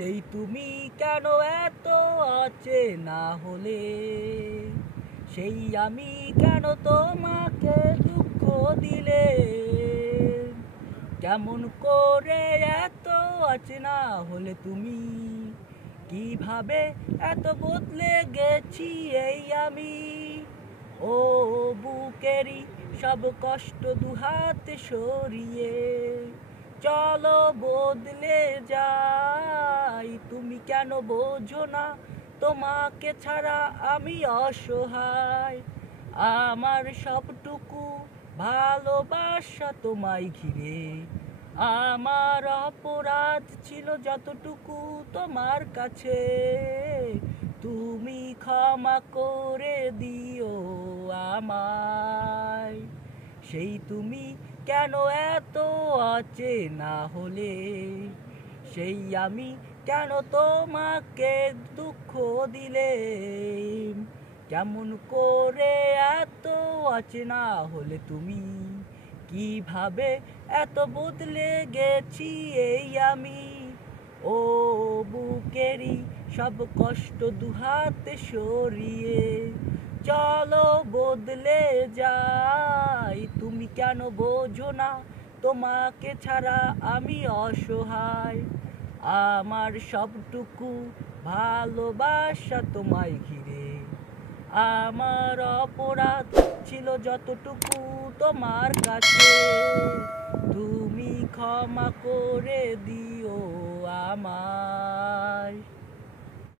সেই তুমি কেন এত অচেনা হলে, সেই আমি কেন তোমাকে দুঃখ দিলে, কেমন করে এত অচেনা হলে তুমি, কিভাবে এত বদলে গেছি এই আমি। ও বুকেরই সব কষ্ট দুহাতে সরিয়ে চলো বদলে যাই। তুমি কেন বোঝো না তোমাকে ছাড়া আমি অসহায়। আমার সবটুকু ভালোবাসা তোমায় ঘিরে, আমার অপরাধ ছিল যতটুকু তোমার কাছে, তুমি ক্ষমা করে দিও আমায়। সেই তুমি কেন এত অচেনা হলে, সেই আমি কেন তোমাকে দুঃখ দিলে, কেমন করে এত অচেনা হলে তুমি, কিভাবে এত বদলে গেছি এই আমি। ও বুকেরই সব কষ্ট দুহাতে সরিয়ে চলো বদলে যাই। তুমি কেন বোঝো না তোমাকে ছাড়া আমি অসহায়। আমার সবটুকু ভালোবাসা তোমায় ঘিরে, আমার অপরাধ ছিল যতটুকু তোমার কাছে, তুমি ক্ষমা করে দিও আমায়।